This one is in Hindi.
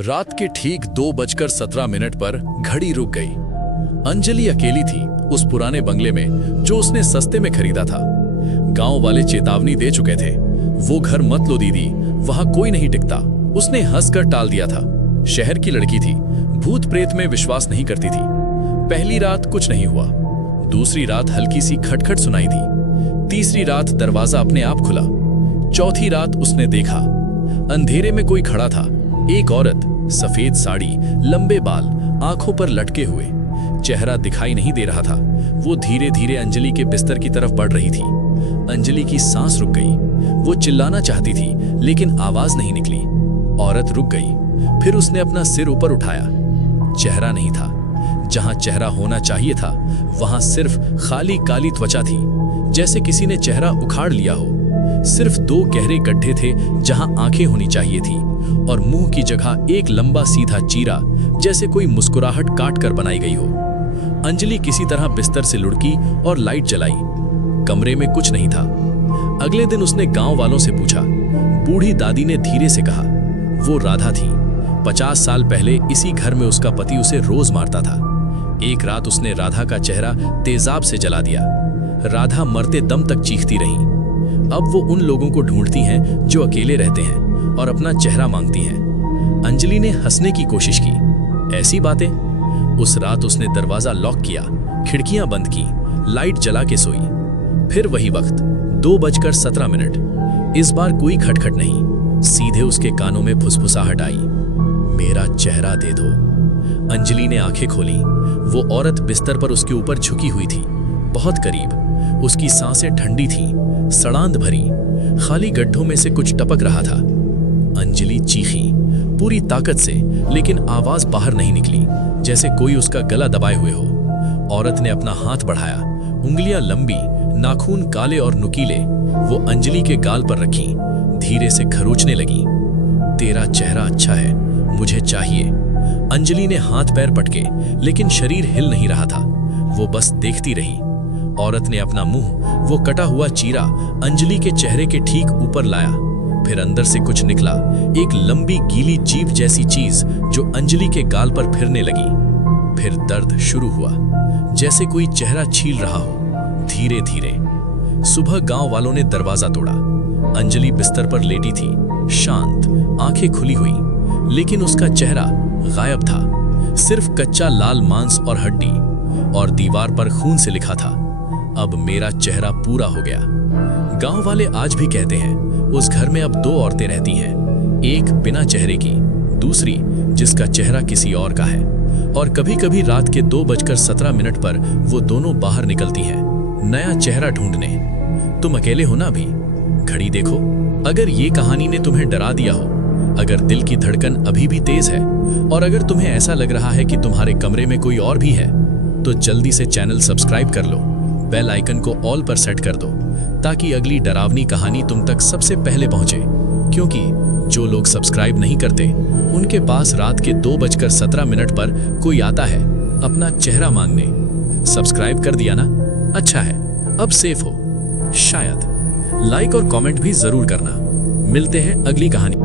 रात के ठीक 2:17 पर घड़ी रुक गई। अंजलि अकेली थी उस पुराने बंगले में जो उसने सस्ते में खरीदा था। गांव वाले चेतावनी दे चुके थे, वो घर मत लो दीदी, वहां कोई नहीं टिकता। उसने हंसकर टाल दिया था। शहर की लड़की थी, भूत प्रेत में विश्वास नहीं करती थी। पहली रात कुछ नहीं हुआ, दूसरी रात हल्की सी खटखट सुनाई दी, तीसरी रात दरवाजा अपने आप खुला, चौथी रात उसने देखा अंधेरे में कोई खड़ा था। एक औरत, सफेद साड़ी, लंबे बाल, आंखों पर लटके हुए, चेहरा दिखाई नहीं दे रहा था। वो धीरे धीरे अंजलि के बिस्तर की तरफ बढ़ रही थी। अंजलि की सांस रुक गई। वो चिल्लाना चाहती थी लेकिन आवाज नहीं निकली। औरत रुक गई, फिर उसने अपना सिर ऊपर उठाया। चेहरा नहीं था, जहां चेहरा होना चाहिए था वहां सिर्फ खाली काली त्वचा थी, जैसे किसी ने चेहरा उखाड़ लिया हो। सिर्फ 2 गहरे गड्ढे थे जहां आंखें होनी चाहिए थी, और मुंह की जगह एक लंबा सीधा चीरा, जैसे कोई मुस्कुराहट काट कर बनाई गई हो। अंजलि किसी तरह बिस्तर से लुढ़की और लाइट जलाई। कमरे में कुछ नहीं था। अगले दिन उसने गांव वालों से पूछा। बूढ़ी दादी ने धीरे से कहा, वो राधा थी। 50 साल पहले इसी घर में उसका पति उसे रोज मारता था। एक रात उसने राधा का चेहरा तेजाब से जला दिया। राधा मरते दम तक चीखती रही। अब वो उन लोगों को ढूंढती हैं जो अकेले रहते हैं और अपना चेहरा मांगती हैं। अंजलि ने हंसने की कोशिश की। ऐसी बातें। उस रात उसने दरवाजा लॉक किया, खिड़कियां बंद की, लाइट जला के सोई। फिर वही वक्त, 2:17। इस बार कोई खटखट नहीं, सीधे उसके कानों में फुसफुसाहट आई, मेरा चेहरा दे दो। अंजलि ने आंखें खोली। वो औरत बिस्तर पर उसके ऊपर झुकी हुई थी, बहुत करीब। उसकी सांसें ठंडी थीं, सड़ांध भरी। खाली गड्ढों में से कुछ टपक रहा था। अंजलि चीखी पूरी ताकत से, लेकिन आवाज बाहर नहीं निकली, जैसे कोई उसका गला दबाए हुए हो। औरत ने अपना हाथ बढ़ाया, उंगलियां लंबी, नाखून काले और नुकीले। वो अंजलि के गाल पर रखी, धीरे से खरोचने लगी। तेरा चेहरा अच्छा है, मुझे चाहिए। अंजलि ने हाथ पैर पटके, लेकिन शरीर हिल नहीं रहा था। वो बस देखती रही। औरत ने अपना मुंह, वो कटा हुआ चीरा, अंजलि के चेहरे के ठीक ऊपर लाया। फिर अंदर से कुछ निकला, एक लंबी गीली जीभ जैसी चीज जो अंजलि के गाल पर फिरने लगी। फिर दर्द शुरू हुआ, जैसे कोई चेहरा छील रहा हो, धीरे धीरे। सुबह गांव वालों ने दरवाजा तोड़ा। अंजलि बिस्तर पर लेटी थी, शांत, आंखें खुली हुई, लेकिन उसका चेहरा गायब था। सिर्फ कच्चा लाल मांस और हड्डी, और दीवार पर खून से लिखा था, अब मेरा चेहरा पूरा हो गया। गांव वाले आज भी कहते हैं उस घर में अब 2 औरतें रहती हैं, एक बिना चेहरे की, दूसरी जिसका चेहरा किसी और का है। और कभी कभी रात के 2:17 पर वो दोनों बाहर निकलती हैं, नया चेहरा ढूंढने। तुम अकेले हो ना अभी? घड़ी देखो। अगर ये कहानी ने तुम्हें डरा दिया हो, अगर दिल की धड़कन अभी भी तेज है, और अगर तुम्हें ऐसा लग रहा है कि तुम्हारे कमरे में कोई और भी है, तो जल्दी से चैनल सब्सक्राइब कर लो, बेल आइकन को ऑल पर सेट कर दो, ताकि अगली डरावनी कहानी तुम तक सबसे पहले पहुंचे। क्योंकि जो लोग सब्सक्राइब नहीं करते, उनके पास रात के 2:17 पर कोई आता है अपना चेहरा मांगने। सब्सक्राइब कर दिया ना? अच्छा है, अब सेफ हो शायद। लाइक और कमेंट भी जरूर करना। मिलते हैं अगली कहानी।